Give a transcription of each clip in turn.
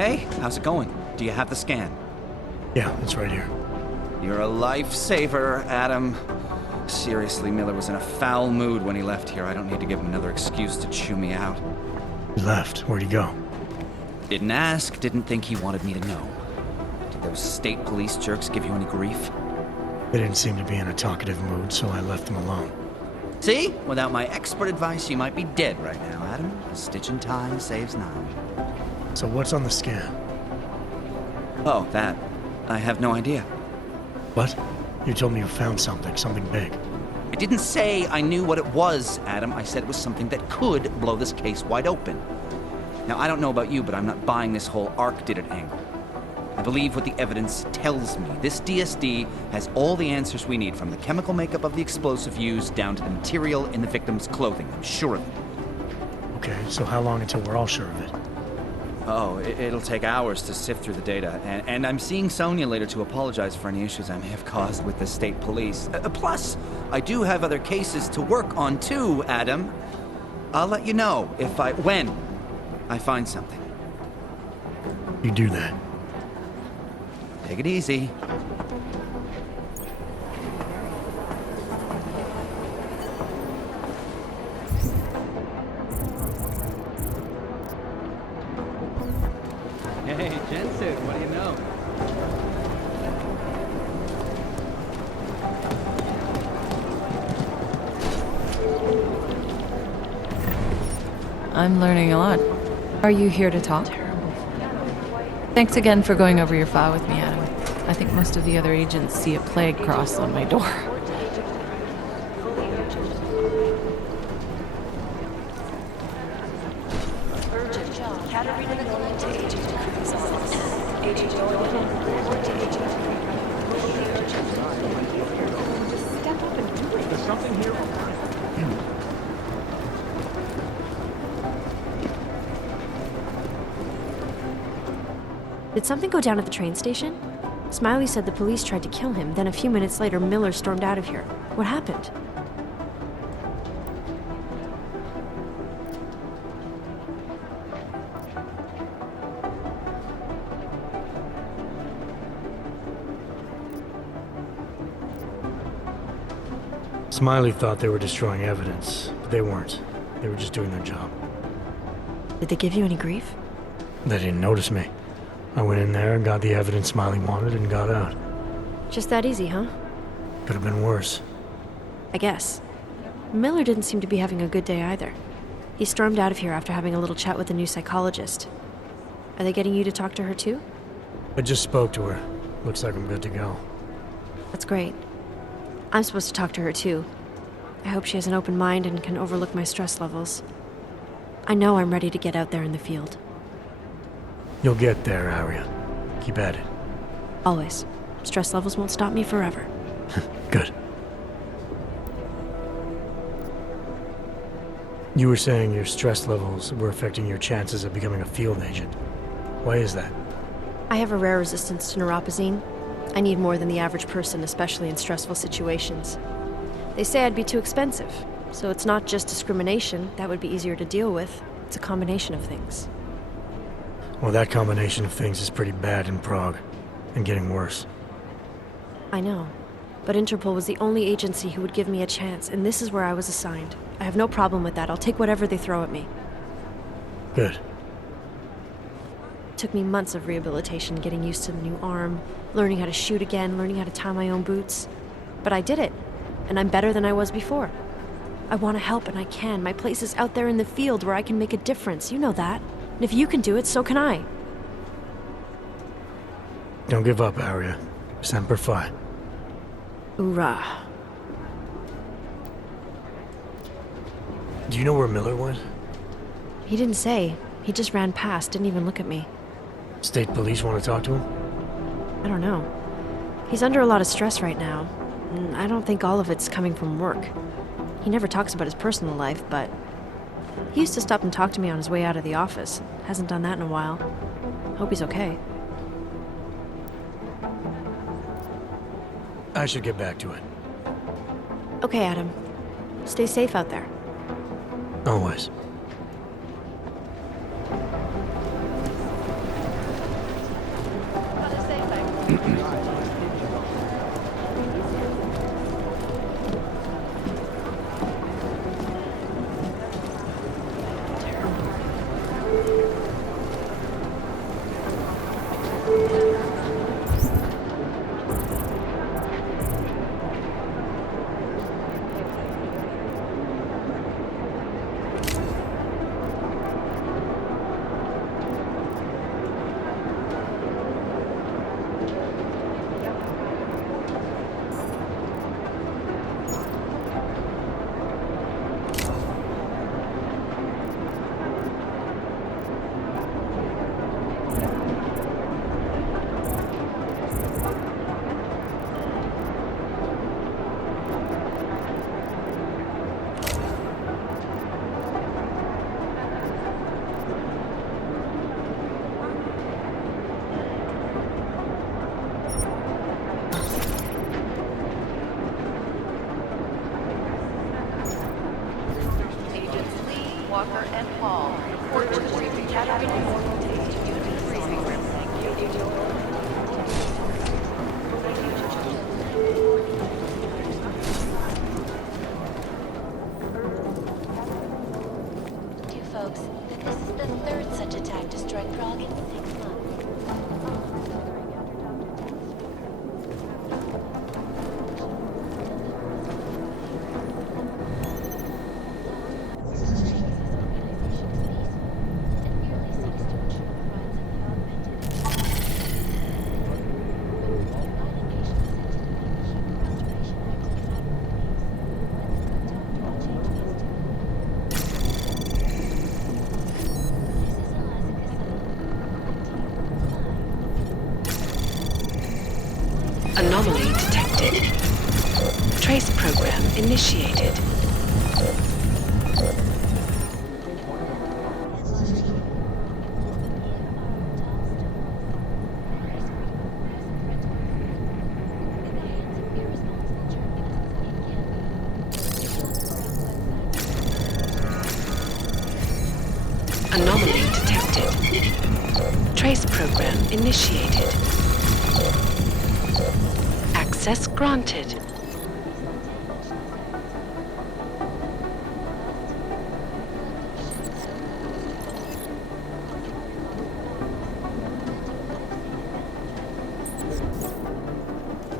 Hey, how's it going? Do you have the scan? Yeah, it's right here. You're a lifesaver, Adam. Seriously, Miller was in a foul mood when he left here. I don't need to give him another excuse to chew me out. He left. Where'd he go? Didn't ask, didn't think he wanted me to know. Did those state police jerks give you any grief? They didn't seem to be in a talkative mood, so I left them alone. See? Without my expert advice, you might be dead right now, Adam. A stitch in time saves none. So what's on the scan? Oh, that. I have no idea. What? You told me you found something big. I didn't say I knew what it was, Adam. I said it was something that could blow this case wide open. Now, I don't know about you, but I'm not buying this whole Ark did it angle. I believe what the evidence tells me. This DSD has all the answers we need, from the chemical makeup of the explosive used down to the material in the victim's clothing. I'm sure of it. Okay, so how long until we're all sure of it? Oh, it'll take hours to sift through the data, and I'm seeing Sonia later to apologize for any issues I may have caused with the state police. Plus, I do have other cases to work on too, Adam. I'll let you know when I find something. You do that. Take it easy. Hey, Jensen, what do you know? I'm learning a lot. Are you here to talk? Thanks again for going over your file with me, Adam. I think most of the other agents see a plague cross on my door. Did something go down at the train station? Smiley said the police tried to kill him, then a few minutes later Miller stormed out of here. What happened? Smiley thought they were destroying evidence, but they weren't. They were just doing their job. Did they give you any grief? They didn't notice me. I went in there and got the evidence Smiley wanted and got out. Just that easy, huh? Could have been worse. I guess. Miller didn't seem to be having a good day either. He stormed out of here after having a little chat with the new psychologist. Are they getting you to talk to her too? I just spoke to her. Looks like I'm good to go. That's great. I'm supposed to talk to her too. I hope she has an open mind and can overlook my stress levels. I know I'm ready to get out there in the field. You'll get there, Arya. Keep at it. Always. Stress levels won't stop me forever. Good. You were saying your stress levels were affecting your chances of becoming a field agent. Why is that? I have a rare resistance to neuropazine. I need more than the average person, especially in stressful situations. They say I'd be too expensive, so it's not just discrimination. That would be easier to deal with. It's a combination of things. Well, that combination of things is pretty bad in Prague, and getting worse. I know, but Interpol was the only agency who would give me a chance, and this is where I was assigned. I have no problem with that. I'll take whatever they throw at me. Good. It took me months of rehabilitation, getting used to the new arm, learning how to shoot again, learning how to tie my own boots. But I did it, and I'm better than I was before. I want to help, and I can. My place is out there in the field where I can make a difference. You know that. And if you can do it, so can I. Don't give up, Arya. Semper Fi. Hoorah. Do you know where Miller went? He didn't say. He just ran past, didn't even look at me. State police want to talk to him? I don't know. He's under a lot of stress right now. And I don't think all of it's coming from work. He never talks about his personal life, but he used to stop and talk to me on his way out of the office. Hasn't done that in a while. Hope he's okay. I should get back to it. Okay, Adam. Stay safe out there. Always. Walker and Paul. Report to the freezing room. Thank you. Folks, that this is the third such attack to strike Prague in 6 months. Anomaly detected. Trace program initiated. Anomaly detected. Trace program initiated. Access granted.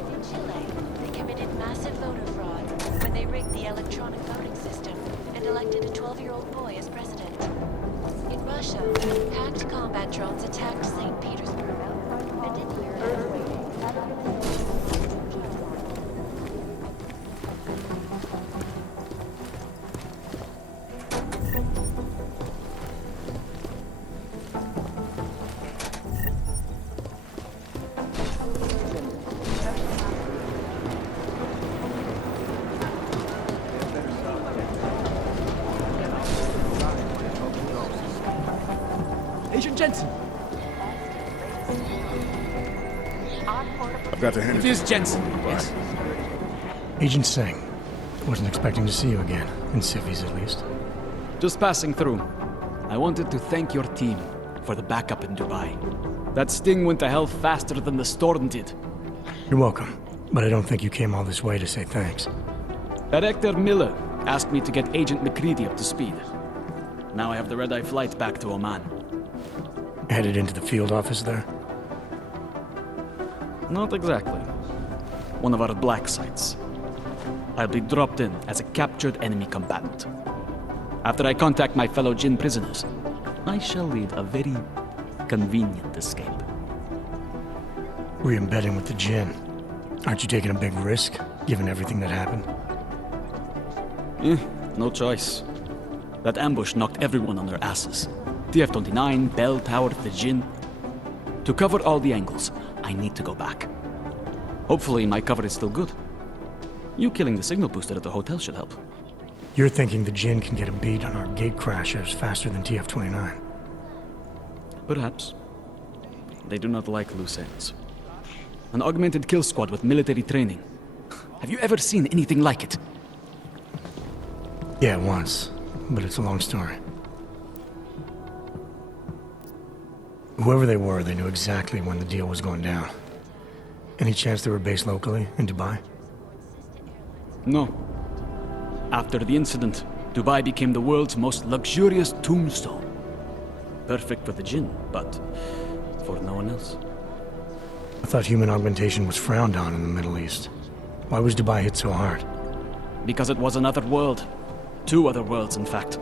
In Chile, they committed massive voter fraud when they rigged the electronic voting system and elected a 12-year-old boy as president. In Russia, hacked combat drones attacked St. Petersburg and didn't Agent Jensen! I've got to hand It is Jensen, yes? Agent Singh. Wasn't expecting to see you again, in civvies at least. Just passing through. I wanted to thank your team for the backup in Dubai. That sting went to hell faster than the storm did. You're welcome, but I don't think you came all this way to say thanks. Director Miller asked me to get Agent McCready up to speed. Now I have the red-eye flight back to Oman. Headed into the field office there? Not exactly. One of our black sites. I'll be dropped in as a captured enemy combatant. After I contact my fellow Jinn prisoners, I shall lead a very convenient escape. Re-embedding with the Jinn. Aren't you taking a big risk, given everything that happened? No choice. That ambush knocked everyone on their asses. TF-29, Bell Tower, the Jinn. To cover all the angles, I need to go back. Hopefully my cover is still good. You killing the signal booster at the hotel should help. You're thinking the Jinn can get a beat on our gate crashers faster than TF-29. Perhaps. They do not like loose ends. An augmented kill squad with military training. Have you ever seen anything like it? Yeah, once. But it's a long story. Whoever they were, they knew exactly when the deal was going down. Any chance they were based locally, in Dubai? No. After the incident, Dubai became the world's most luxurious tombstone. Perfect for the Jinn, but for no one else. I thought human augmentation was frowned on in the Middle East. Why was Dubai hit so hard? Because it was another world. 2 other worlds, in fact.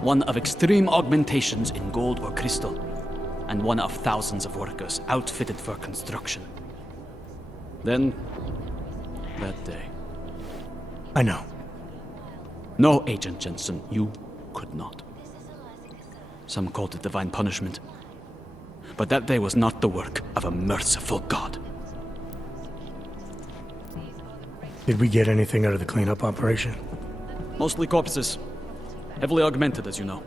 One of extreme augmentations in gold or crystal, and one of thousands of workers outfitted for construction. Then, that day. I know. No, Agent Jensen, you could not. Some called it divine punishment. But that day was not the work of a merciful God. Did we get anything out of the cleanup operation? Mostly corpses. Heavily augmented, as you know.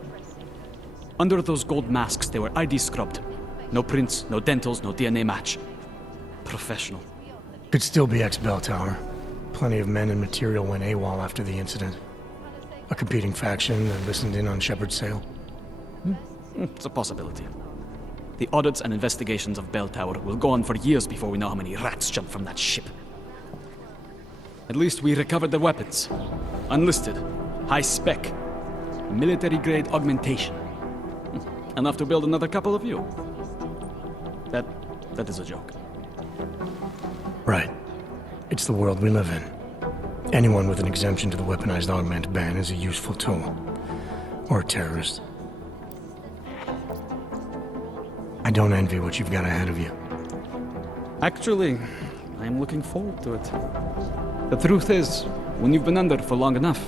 Under those gold masks, they were ID scrubbed. No prints, no dentals, no DNA match. Professional. Could still be ex-Bell Tower. Plenty of men and material went AWOL after the incident. A competing faction that listened in on Shepard's sale? It's a possibility. The audits and investigations of Bell Tower will go on for years before we know how many rats jumped from that ship. At least we recovered the weapons. Unlisted, high-spec, military-grade augmentation. Enough to build another couple of you. That is a joke. Right. It's the world we live in. Anyone with an exemption to the weaponized augment ban is a useful tool. Or a terrorist. I don't envy what you've got ahead of you. Actually, I'm looking forward to it. The truth is, when you've been under for long enough,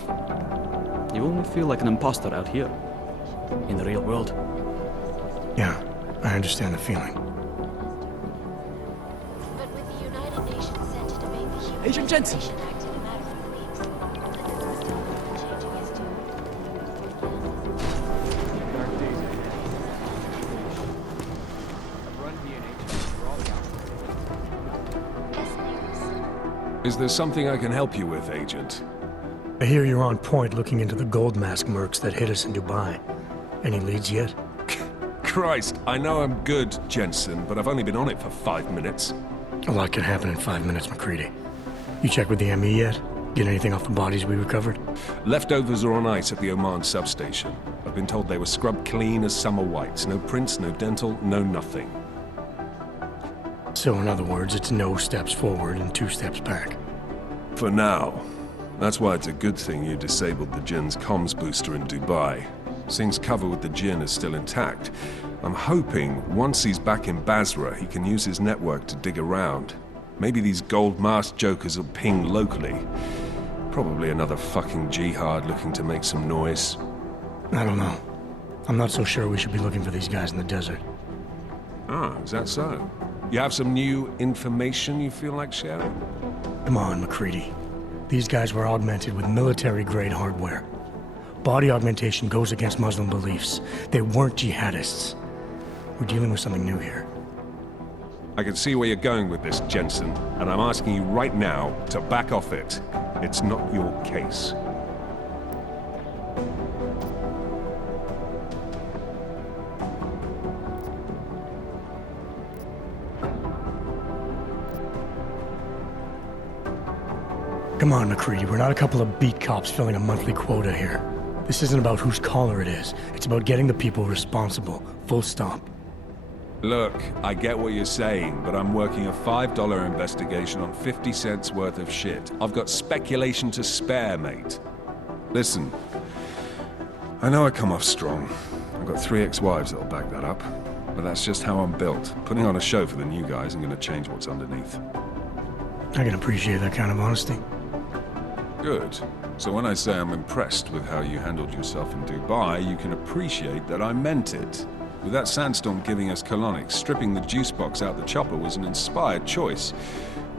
you only feel like an imposter out here, in the real world. Yeah, I understand the feeling. But with the United Nations set to debate the Human Agent Jensen! Restoration Act in a matter of weeks, the President is changing his tune. Is there something I can help you with, Agent? I hear you're on point looking into the gold mask mercs that hit us in Dubai. Any leads yet? Christ, I know I'm good, Jensen, but I've only been on it for 5 minutes. A lot can happen in 5 minutes, McCready. You checked with the ME yet? Get anything off the bodies we recovered? Leftovers are on ice at the Oman substation. I've been told they were scrubbed clean as summer whites. No prints, no dental, no nothing. So in other words, it's no steps forward and 2 steps back. For now. That's why it's a good thing you disabled the Jinn's comms booster in Dubai. Singh's cover with the Jinn is still intact. I'm hoping once he's back in Basra, he can use his network to dig around. Maybe these gold mask jokers will ping locally. Probably another fucking jihad looking to make some noise. I don't know. I'm not so sure we should be looking for these guys in the desert. Ah, is that so? You have some new information you feel like sharing? Come on, McCready. These guys were augmented with military-grade hardware. Body augmentation goes against Muslim beliefs. They weren't jihadists. We're dealing with something new here. I can see where you're going with this, Jensen, and I'm asking you right now to back off it. It's not your case. Come on, McCready. We're not a couple of beat cops filling a monthly quota here. This isn't about whose collar it is. It's about getting the people responsible. Full stop. Look, I get what you're saying, but I'm working a $5 investigation on 50 cents worth of shit. I've got speculation to spare, mate. Listen, I know I come off strong. I've got 3 ex-wives that'll back that up. But that's just how I'm built. Putting on a show for the new guys and gonna change what's underneath. I can appreciate that kind of honesty. Good. So when I say I'm impressed with how you handled yourself in Dubai, you can appreciate that I meant it. With that sandstorm giving us colonics, stripping the juice box out the chopper was an inspired choice.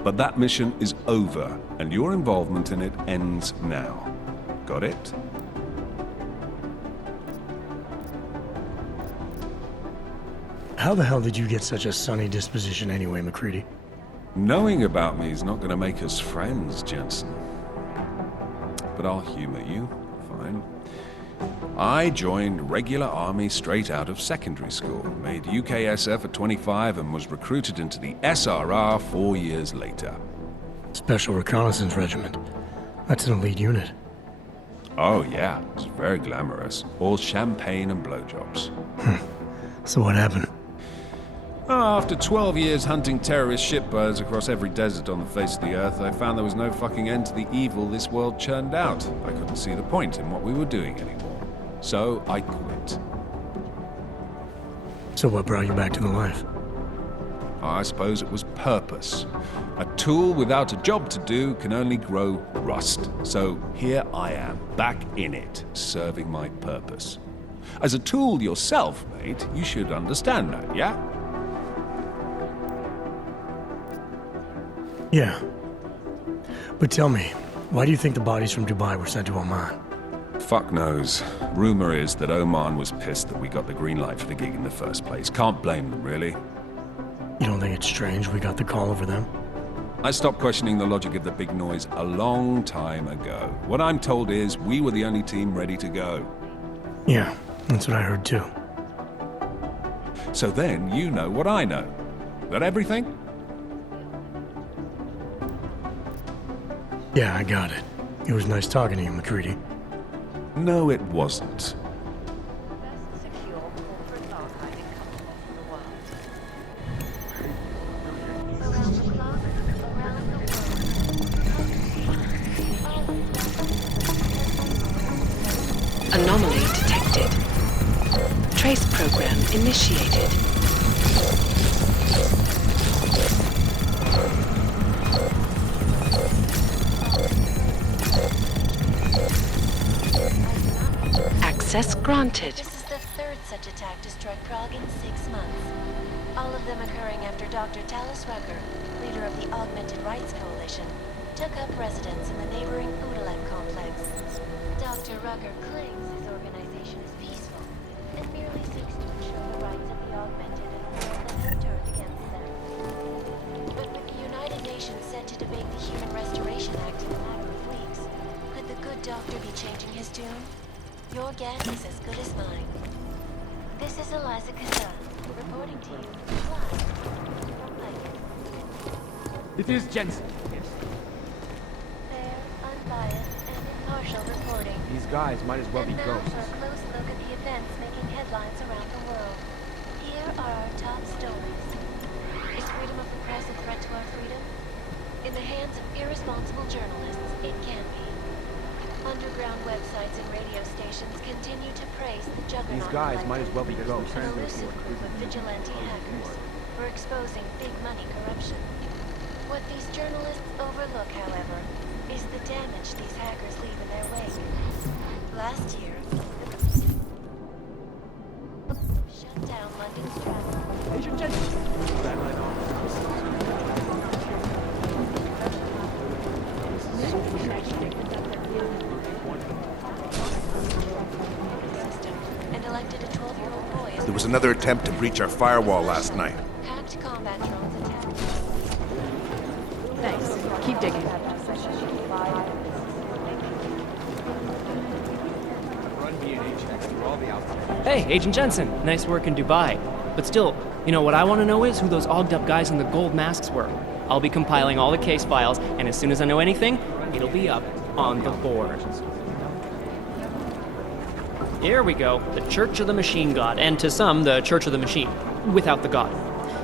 But that mission is over, and your involvement in it ends now. Got it? How the hell did you get such a sunny disposition anyway, McCready? Knowing about me is not going to make us friends, Jensen. But I'll humor you. Fine. I joined regular army straight out of secondary school, made UKSF at 25 and was recruited into the SRR 4 years later. Special Reconnaissance Regiment. That's an elite unit. Oh yeah, it's very glamorous. All champagne and blowjobs. So what happened? After 12 years hunting terrorist shitbirds across every desert on the face of the earth, I found there was no fucking end to the evil this world churned out. I couldn't see the point in what we were doing anymore. So I quit. So what brought you back to the life? I suppose it was purpose. A tool without a job to do can only grow rust. So here I am, back in it, serving my purpose. As a tool yourself, mate, you should understand that, yeah? Yeah. But tell me, why do you think the bodies from Dubai were sent to Oman? Fuck knows. Rumor is that Oman was pissed that we got the green light for the gig in the first place. Can't blame them, really. You don't think it's strange we got the call over them? I stopped questioning the logic of the big noise a long time ago. What I'm told is we were the only team ready to go. Yeah, that's what I heard too. So then you know what I know. That everything? Yeah, I got it. It was nice talking to you, McCready. No, it wasn't. Best secure corporate archiving company in the world. Around the clock, around the world. Anomaly detected. Trace program initiated. Access granted. This is the third such attack to strike Prague in 6 months. All of them occurring after Dr. Talis Rucker, leader of the Augmented Rights Coalition, took up residence in the neighboring ULTRAHD complex. Dr. Rucker claims his organization is peaceful and merely seeks to ensure the rights of the augmented in a world that has turned against them. But with the United Nations set to debate the Human Restoration Act in a matter of weeks, could the good doctor be changing his tune? Your guess is as good as mine. This is Eliza Kazan, reporting to you live from Mankid. It is Jensen, yes? Fair, unbiased, and impartial reporting. These guys might as well be And now ghosts. for a close look at the events making headlines around the world. Here are our top stories. Is freedom of the press a threat to our freedom? In the hands of irresponsible journalists, it can be. Underground websites and radio stations continue to praise the juggernaut. These guys might as well be ghosts. An elusive group of vigilante hackers for exposing big money corruption. What these journalists overlook, however, is the damage these hackers leave in their wake. Last year, shut down London's travel. Agent Jensen! Satellite System and elected a 12-year-old boy as There was another attempt to breach our firewall last night. hacked combat drones attacked. Thanks. Keep digging. Run B&H next through all the outlets. Hey, Agent Jensen. Nice work in Dubai. But still, you know what I want to know is who those ogged up guys in the gold masks were. I'll be compiling all the case files, and as soon as I know anything, it'll be up on the board. Here we go. The Church of the Machine God, and to some, the Church of the Machine, without the God.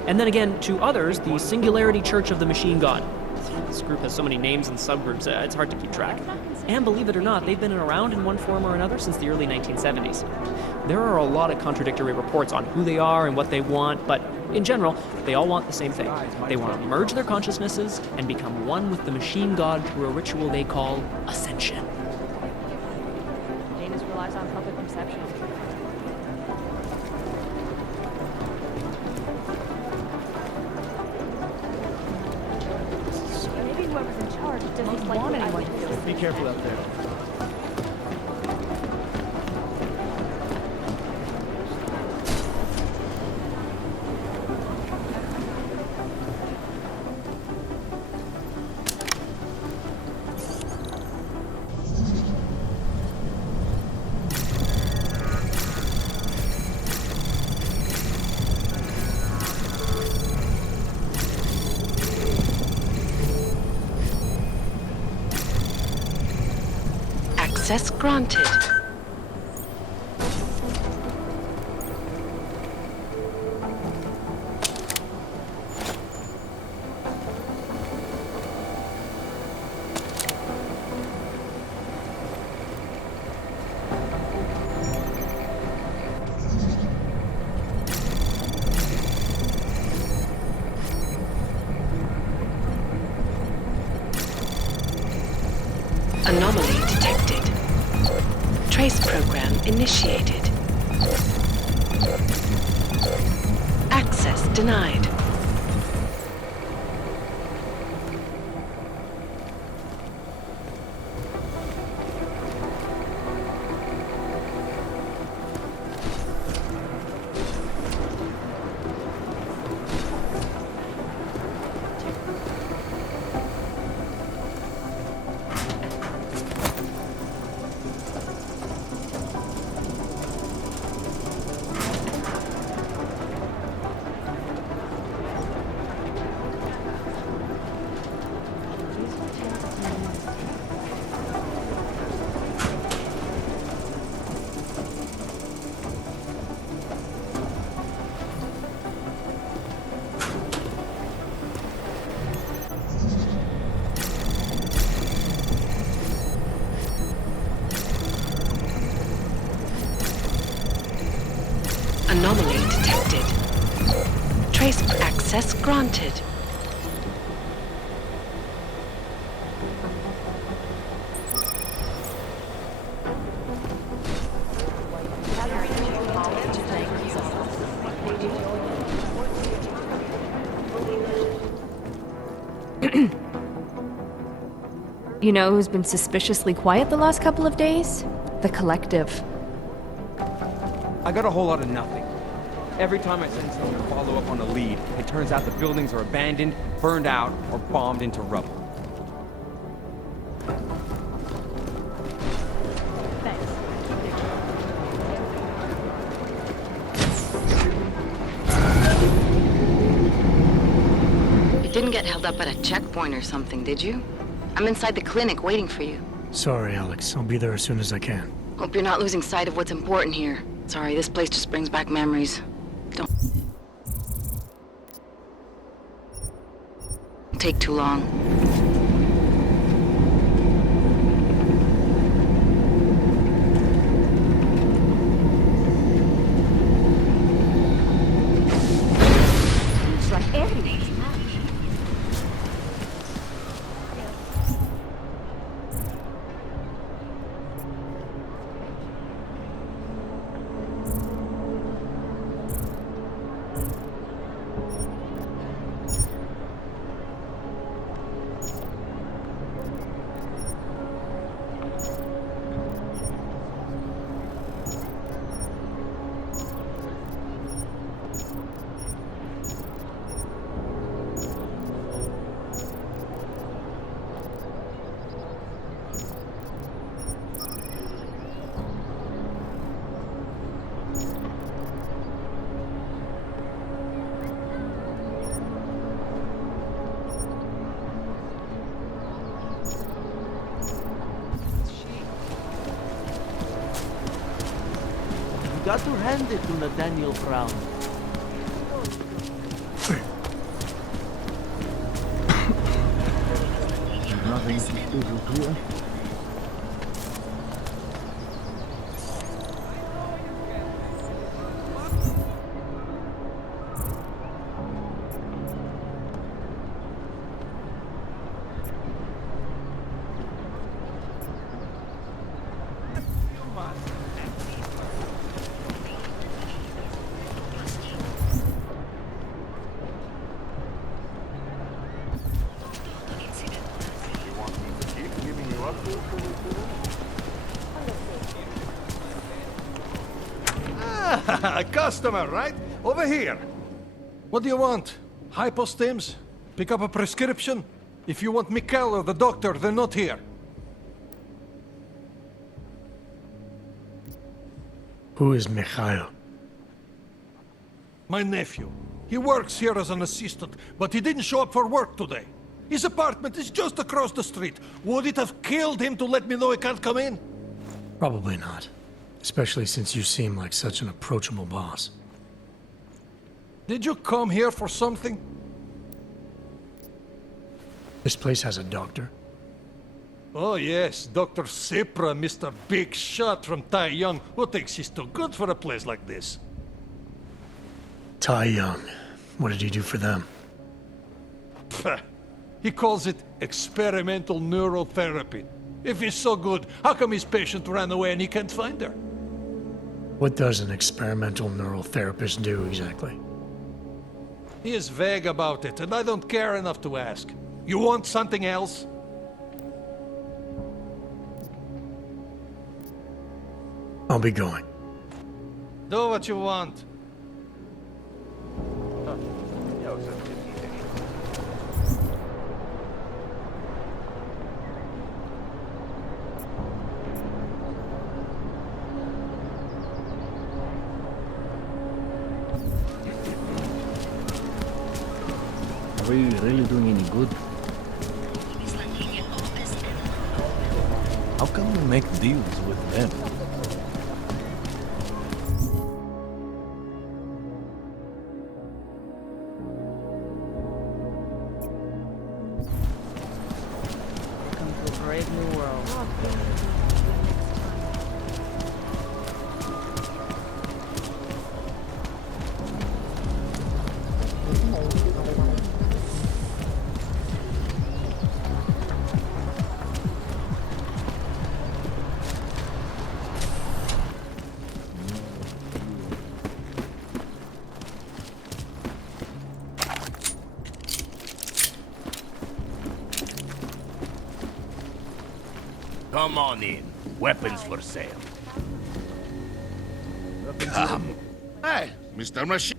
And then again, to others, the Singularity Church of the Machine God. This group has so many names and subgroups, it's hard to keep track. And believe it or not, they've been around in one form or another since the early 1970s. There are a lot of contradictory reports on who they are and what they want, but in general, they all want the same thing. They want to merge their consciousnesses and become one with the Machine God through a ritual they call Ascension. Janus relies on public perception. Maybe whoever's in charge doesn't want anyone to feel. Be careful out there. Access granted. Anomaly detected. Trace program initiated. Access denied. Anomaly detected. Trace access granted. You know who's been suspiciously quiet the last couple of days? The Collective. I got a whole lot of nothing. Every time I send someone to follow up on a lead, it turns out the buildings are abandoned, burned out, or bombed into rubble. You didn't get held up at a checkpoint or something, did you? I'm inside the clinic waiting for you. Sorry, Alex. I'll be there as soon as I can. Hope you're not losing sight of what's important here. Sorry, this place just brings back memories. Don't take too long. It's like everything's Got to hand it to Nathaniel Brown. Nothing to do here. A customer, right? Over here. What do you want? Hypostims? Pick up a prescription? If you want Mikhail or the doctor, they're not here. Who is Mikhail? My nephew. He works here as an assistant, but he didn't show up for work today. His apartment is just across the street. Would it have killed him to let me know he can't come in? Probably not. Especially since you seem like such an approachable boss. Did you come here for something? This place has a doctor? Oh yes, Dr. Sipra, Mr. Big Shot from Tai Young, who thinks he's too good for a place like this. Tai Young. What did he do for them? Pfft. He calls it experimental neurotherapy. If he's so good, how come his patient ran away and he can't find her? What does an experimental neural therapist do exactly? He is vague about it, and I don't care enough to ask. You want something else? I'll be going. Do what you want. Are we really doing any good? How come we make deals with them? Welcome to a brave new world. Come on in. Weapons for sale. Come. Hey, Mr. Machine.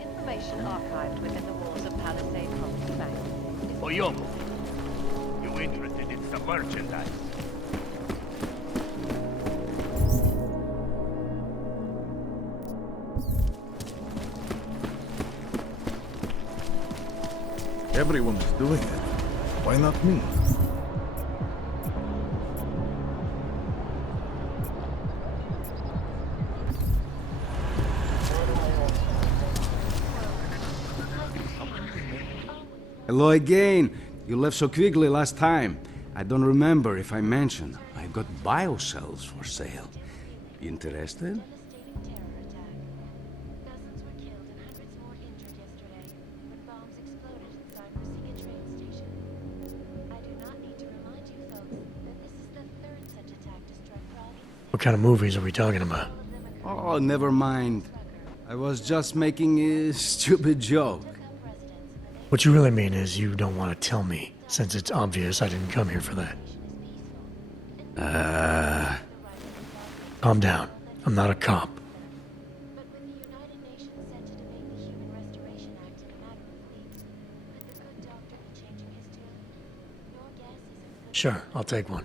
Information archived within the walls of Palisade Property Bank. Oyomo, you interested in some merchandise? Everyone's doing it. Why not me? Hello again. You left so quickly last time. I don't remember if I mentioned. I've got biocells for sale. Interested? What kind of movies are we talking about? Oh, never mind. I was just making a stupid joke. What you really mean is you don't want to tell me, since it's obvious I didn't come here for that. Calm down. I'm not a cop. Sure, I'll take one.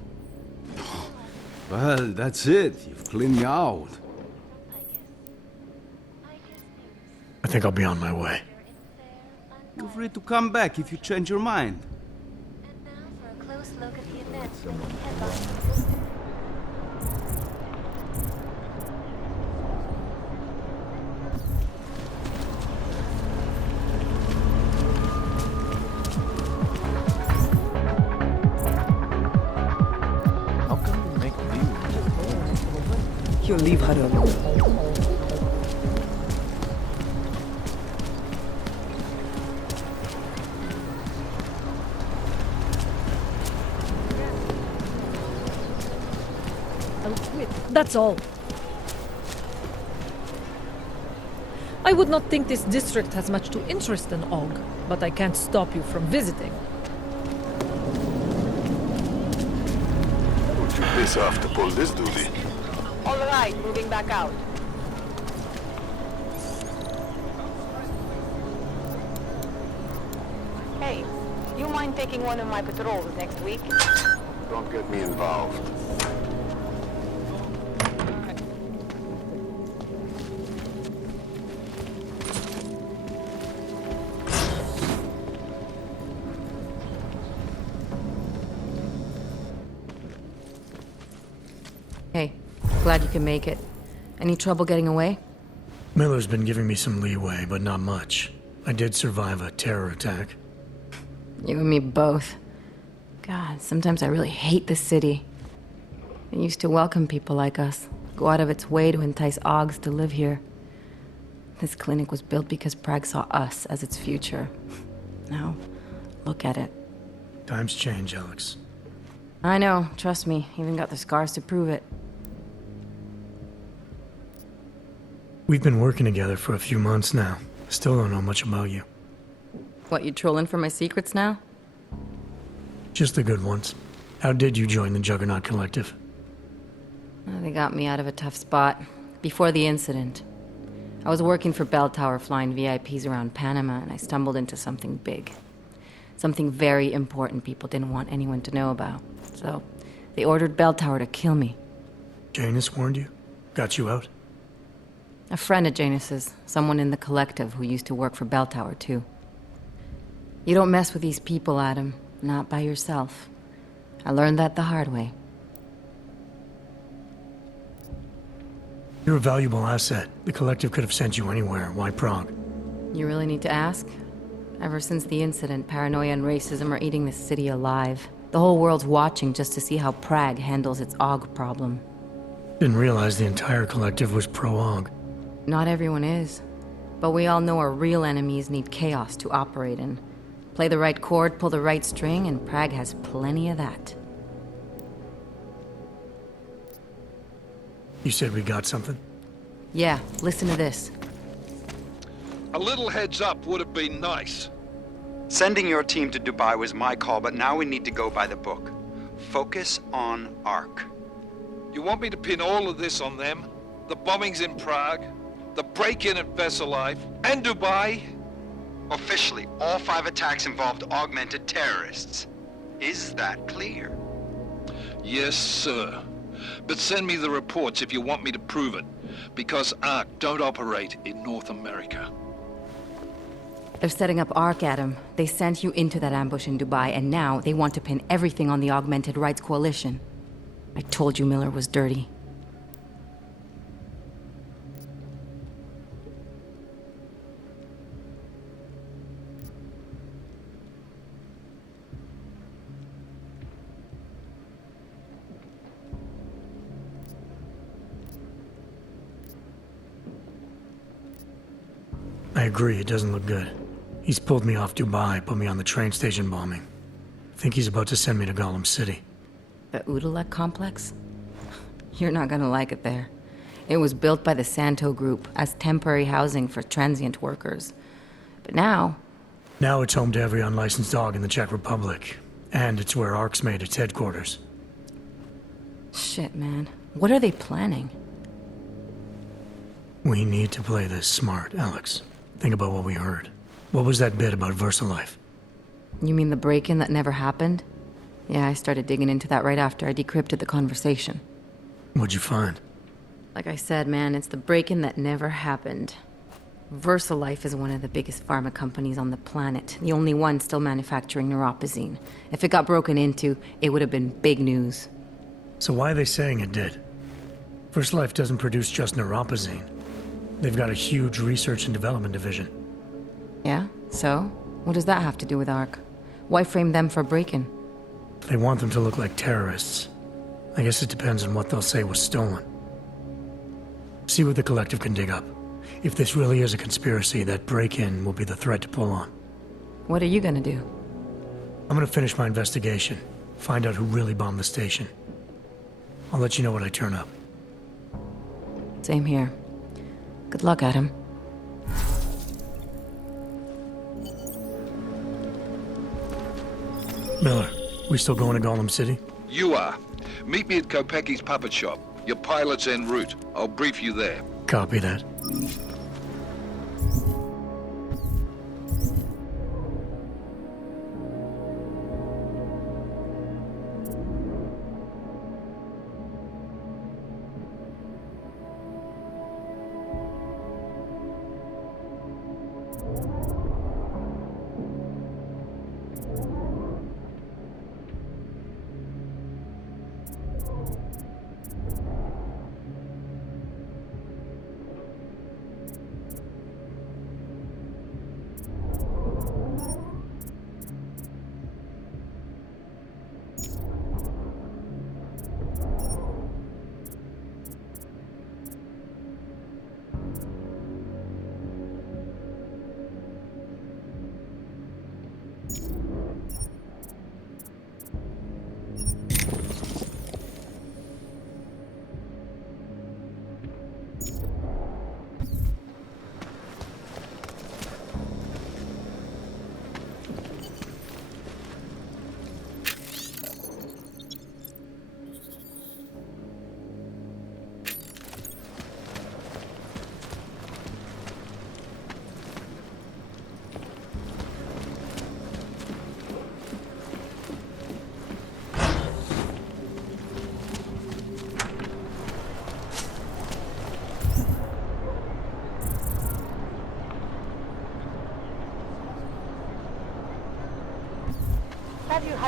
Well, that's it. You've cleaned me out. I think I'll be on my way. Feel free to come back if you change your mind. For a close look at the events making headlines. How can we make deals? You leave her alone. That's all. I would not think this district has much to interest an Og, but I can't stop you from visiting. Would you piss off to pull this duty? All right, moving back out. Hey, you mind taking one of my patrols next week? Don't get me involved. Hey, glad you can make it. Any trouble getting away? Miller's been giving me some leeway, but not much. I did survive a terror attack. You and me both. God, sometimes I really hate this city. It used to welcome people like us, go out of its way to entice Ogs to live here. This clinic was built because Prague saw us as its future. Now, look at it. Times change, Alex. I know, trust me. Even got the scars to prove it. We've been working together for a few months now. Still don't know much about you. What, you trolling for my secrets now? Just the good ones. How did you join the Juggernaut Collective? They got me out of a tough spot. Before the incident. I was working for Bell Tower flying VIPs around Panama, and I stumbled into something big. Something very important people didn't want anyone to know about. So, they ordered Bell Tower to kill me. Janus warned you? Got you out? A friend of Janus's, someone in the collective who used to work for Bell Tower too. You don't mess with these people, Adam. Not by yourself. I learned that the hard way. You're a valuable asset. The collective could have sent you anywhere. Why Prague? You really need to ask? Ever since the incident, paranoia and racism are eating this city alive. The whole world's watching just to see how Prague handles its AUG problem. Didn't realize the entire collective was pro-AUG. Not everyone is. But we all know our real enemies need chaos to operate in. Play the right chord, pull the right string, and Prague has plenty of that. You said we got something? Yeah, listen to this. A little heads up would have been nice. Sending your team to Dubai was my call, but now we need to go by the book. Focus on ARC. You want me to pin all of this on them? The bombings in Prague, the break-in at Vesellife, and Dubai? Officially, all 5 attacks involved augmented terrorists. Is that clear? Yes, sir. But send me the reports if you want me to prove it, because ARC don't operate in North America. They're setting up ARC, Adam. They sent you into that ambush in Dubai, and now they want to pin everything on the Augmented Rights Coalition. I told you Miller was dirty. I agree, it doesn't look good. He's pulled me off Dubai, put me on the train station bombing. Think he's about to send me to Gollum City. The ULTRAHD complex? You're not gonna like it there. It was built by the Santo Group as temporary housing for transient workers. But now... Now it's home to every unlicensed dog in the Czech Republic. And it's where ARC's made its headquarters. Shit, man. What are they planning? We need to play this smart, Alex. Think about what we heard. What was that bit about VersaLife? You mean the break-in that never happened? Yeah, I started digging into that right after I decrypted the conversation. What'd you find? Like I said, man, it's the break-in that never happened. VersaLife is one of the biggest pharma companies on the planet. The only one still manufacturing neuropozyne. If it got broken into, it would have been big news. So why are they saying it did? VersaLife doesn't produce just neuropozyne. They've got a huge research and development division. Yeah? So? What does that have to do with ARC? Why frame them for break-in? They want them to look like terrorists. I guess it depends on what they'll say was stolen. See what the collective can dig up. If this really is a conspiracy, that break-in will be the thread to pull on. What are you gonna do? I'm gonna finish my investigation. Find out who really bombed the station. I'll let you know when I turn up. Same here. Good luck, Adam. Miller, we still going to Gollum City? You are. Meet me at Kopecki's puppet shop. Your pilot's en route. I'll brief you there. Copy that.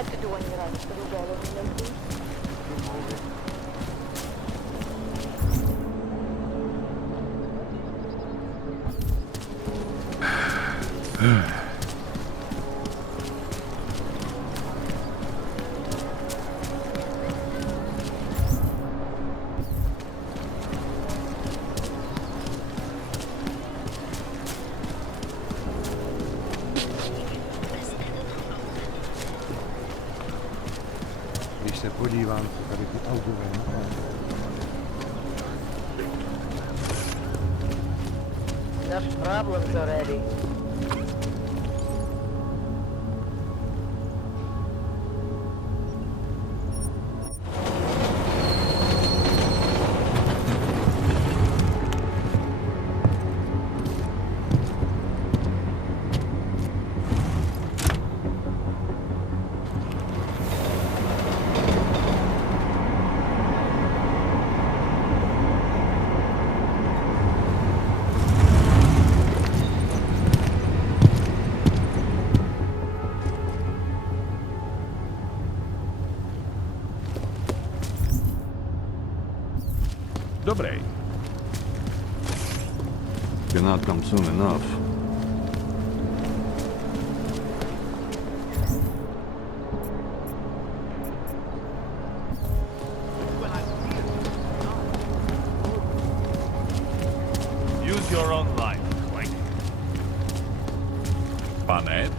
had to do when you're on the Když se podívám, co tady ty autory Enough problems already. Dobrý. Cannot come soon enough. Use your own life, Clank. Pane?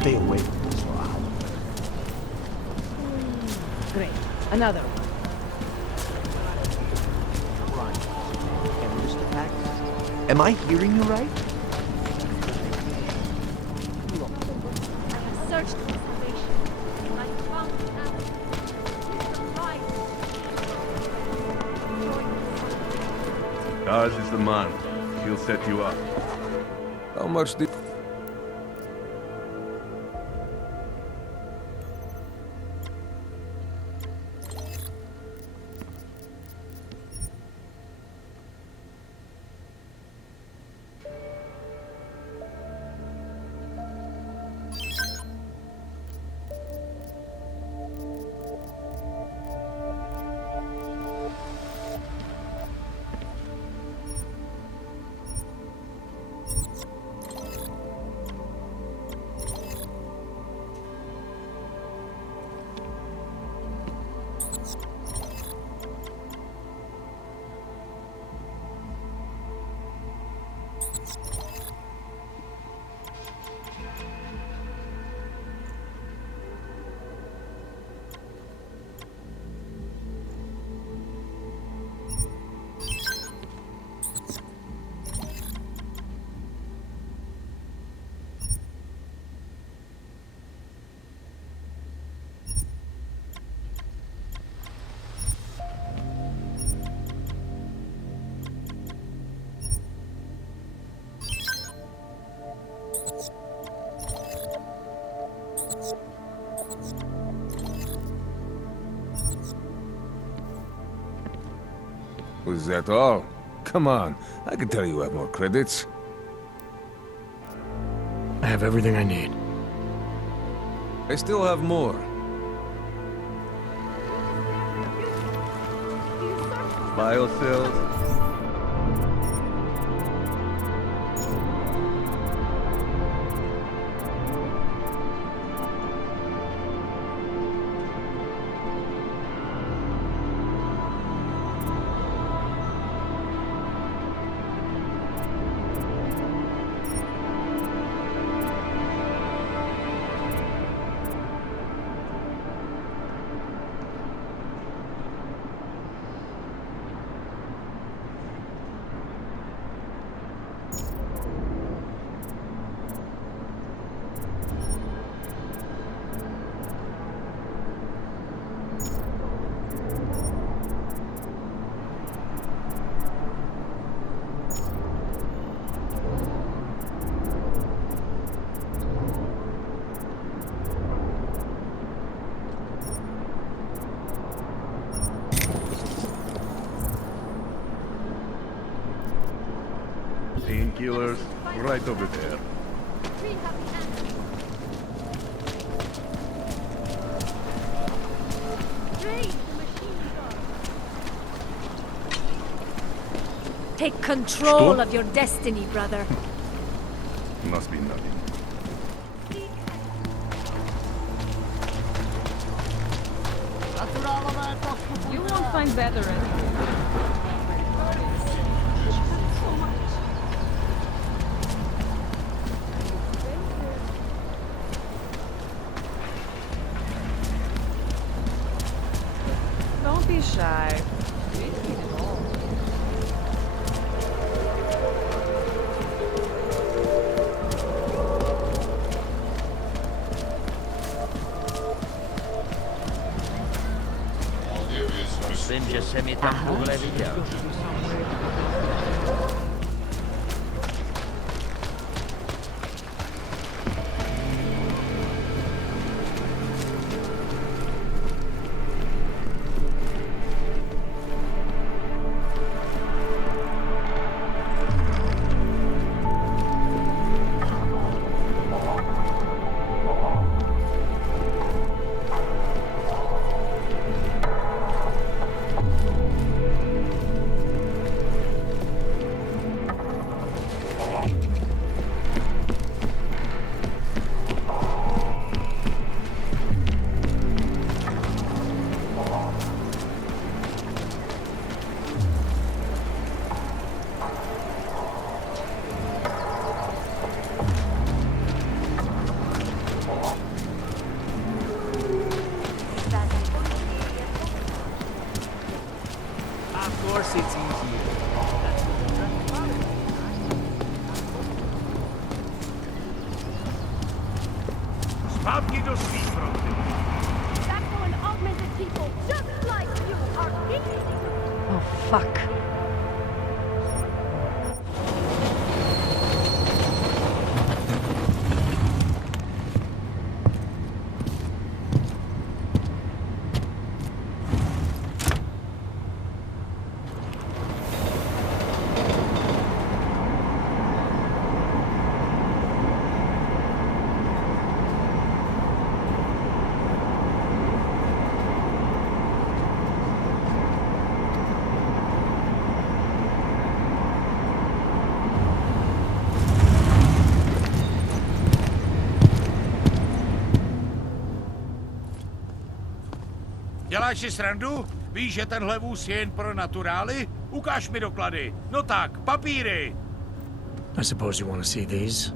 Stay away from this for hours. Great. Another one. Right. Mr. Praxis, am I hearing you right? I have searched for salvation, and I found Alan. He's alive. Ours is the man. She'll set you up. How much did... Was that all? Come on, I can tell you have more credits. I have everything I need. I still have more. Biocells. killers, right over there. Take control of your destiny, brother. Must be nothing. You won't find better Don't be shy. Myslím, že se mi tam tuhle viděl. Of course it's easy. Zpátky do svých fronty. Backbone augmented people just like you are Oh, fuck. Děláš si srandu? Víš, že tenhle vůz je jen pro naturály? Ukáž mi doklady. No tak, papíry. I suppose you want to see these?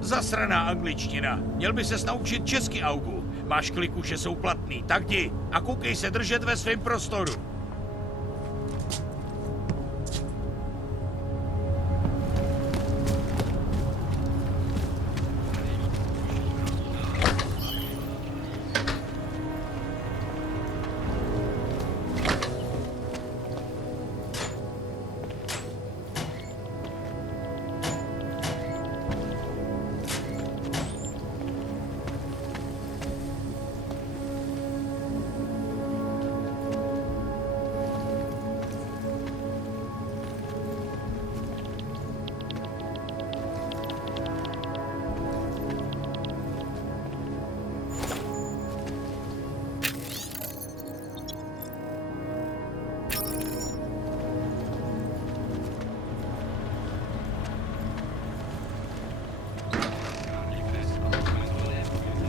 Zasraná angličtina. Měl by ses naučit česky, Augu. Máš kliku, že jsou platný, tak jdi. A koukej se držet ve svém prostoru.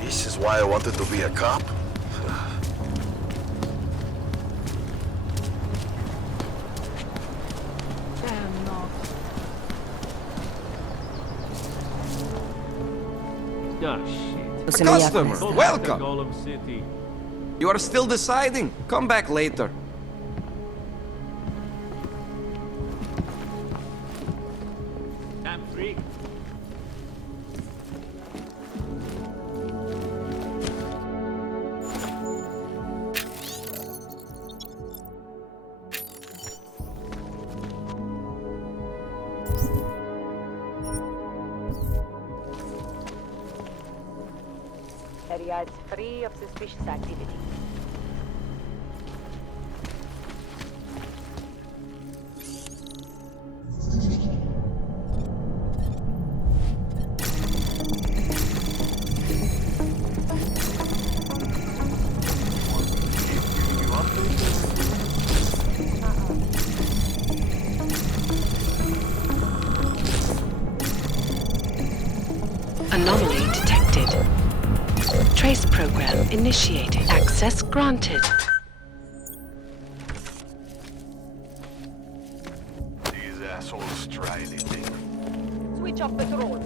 This is why I wanted to be a cop? Damn, no. Customer, welcome! You are still deciding? Come back later. I'm free. Area is free of suspicious activity. Anomaly detected. Trace program initiated. Access granted. These assholes try anything. Switch off patrol.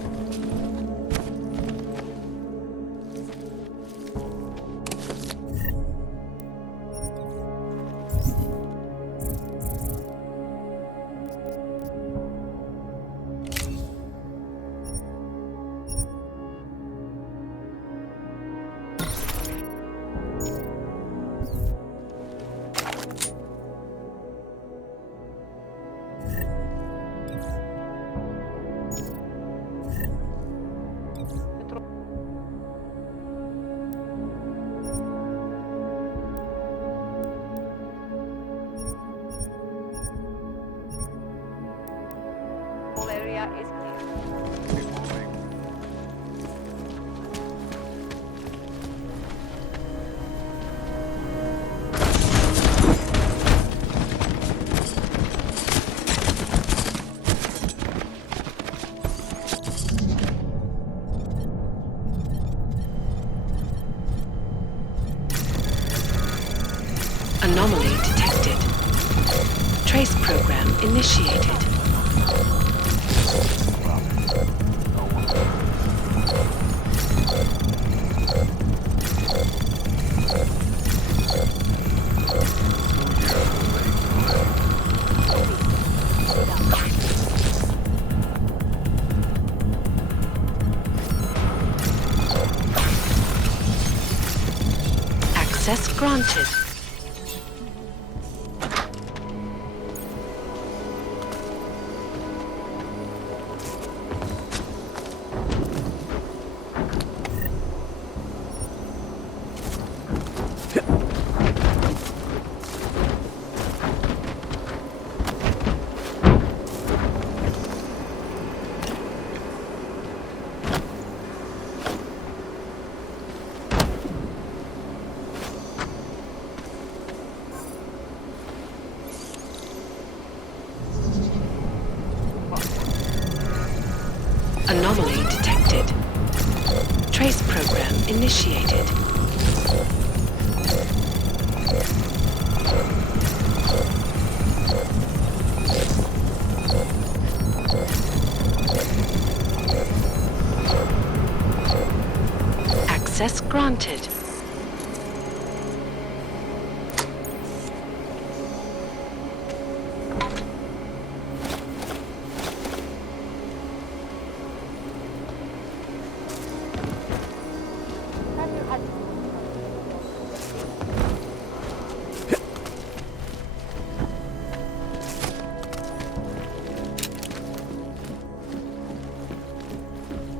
Area is clear. Anomaly detected. Trace program initiated. Access granted. Anomaly detected. Trace program initiated. Access granted.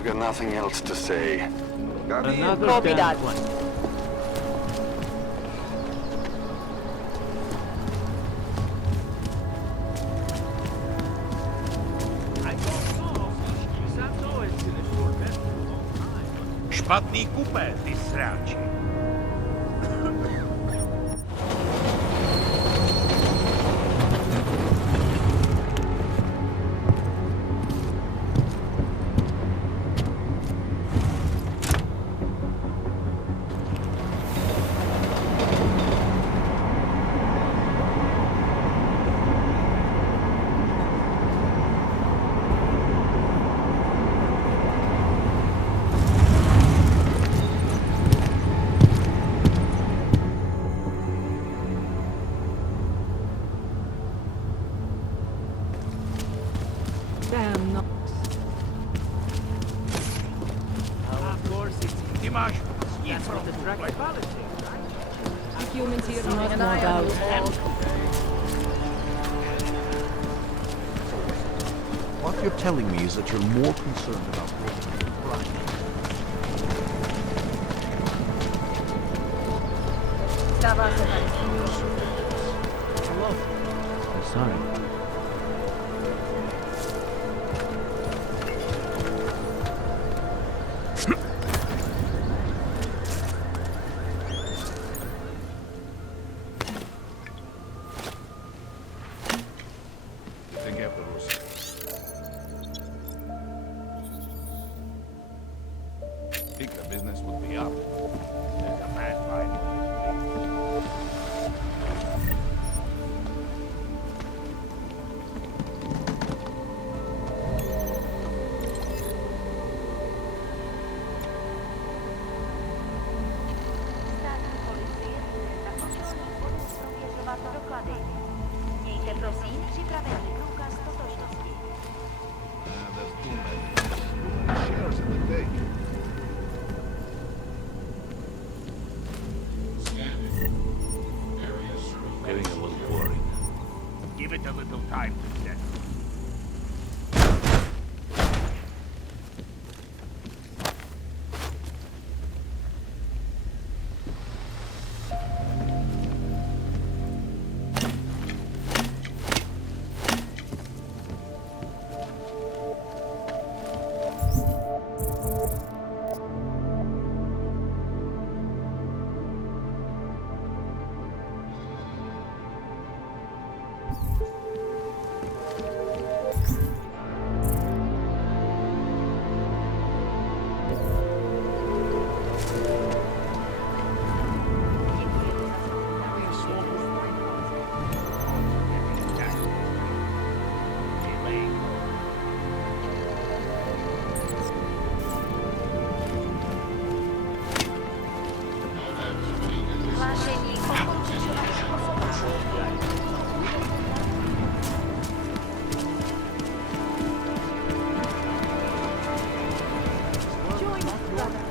Got nothing else to say. Another Copy damn that. plane. Špatný kupé, ty sráči. Damn, no. Of course, ty máš nic pro Humans here not no doubt. What you're telling me is that you're more concerned about I'm sorry. ULTRAHD. Mějte prosím připravený průkaz totožnosti. There's too many shares in the take. Getting a little worried. Give it a little time to set. Hlášení o končíčovaných osobách. Join us, brother.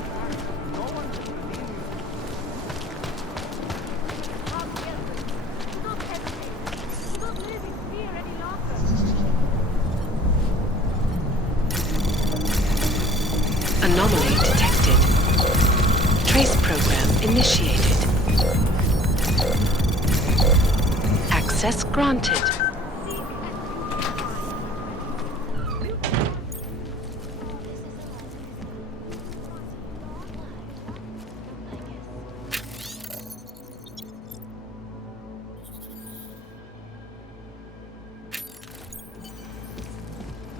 Come help us. Do not hesitate. Do not live in fear any longer. Anomaly detected. Trace program initiated. Access granted.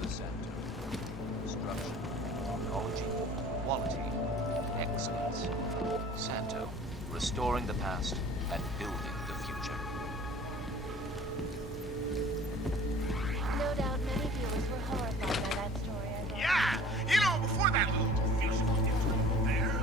The center. Structure, technology, quality, excellence. Santo, restoring the past and building the future. No doubt many viewers were horrified by that story I told. Yeah! You know, before that little musical intro there.